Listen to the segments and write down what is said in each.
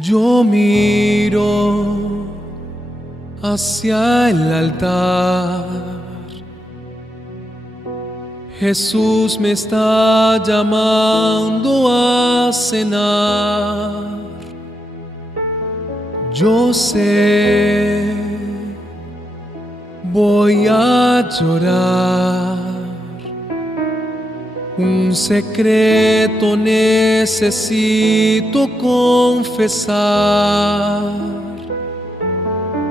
Yo miro hacia el altar. Jesús me está llamando a cenar. Yo sé, voy a llorar. Un secreto necesito confesar.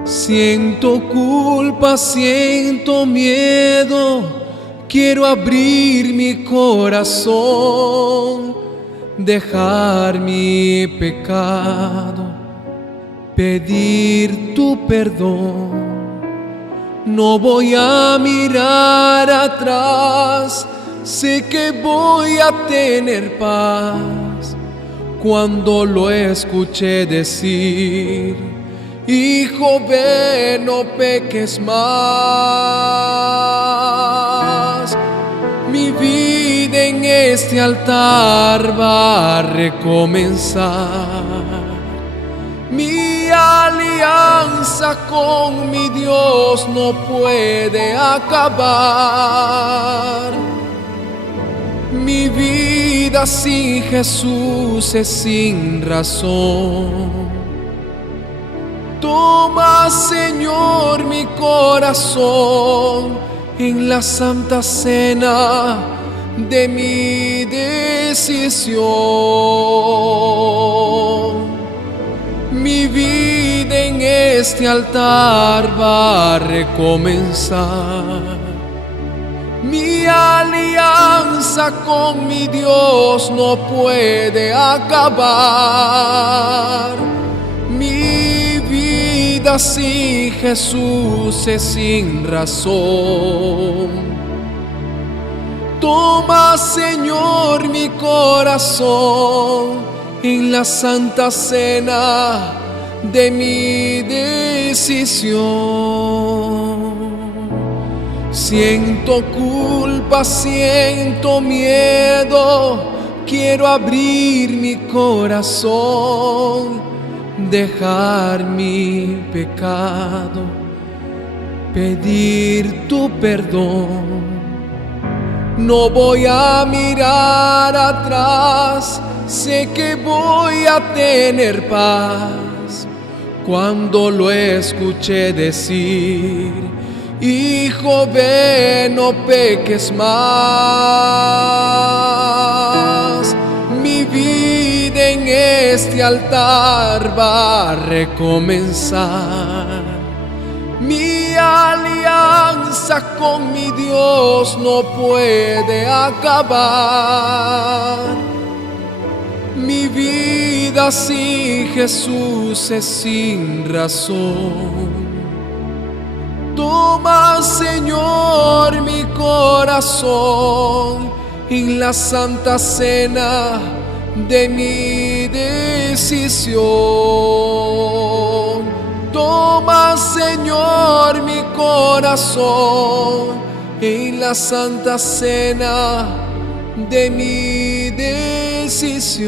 Siento culpa, siento miedo. Quiero abrir mi corazón, dejar mi pecado, pedir tu perdón. No voy a mirar atrás. Sé que voy a tener paz cuando lo escuché decir: hijo, ven, no peques más. Mi vida en este altar va a recomenzar. Mi alianza con mi Dios no puede acabar. Mi vida sin Jesús es sin razón. Toma, Señor, mi corazón en la santa cena de mi decisión. Mi vida en este altar va a recomenzar. Mi alianza con mi Dios no puede acabar. Mi vida sin Jesús es sin razón. Toma, Señor, mi corazón en la santa cena de mi decisión. Siento culpa, siento miedo. Quiero abrir mi corazón, dejar mi pecado, pedir tu perdón. No voy a mirar atrás. Sé que voy a tener paz cuando lo escuché decir: hijo, ven, no peques más. Mi vida en este altar va a recomenzar. Mi alianza con mi Dios no puede acabar. Mi vida sin Jesús es sin razón. Toma, Señor, mi corazón en la santa cena de mi decisión. Toma, Señor, mi corazón en la santa cena de mi decisión.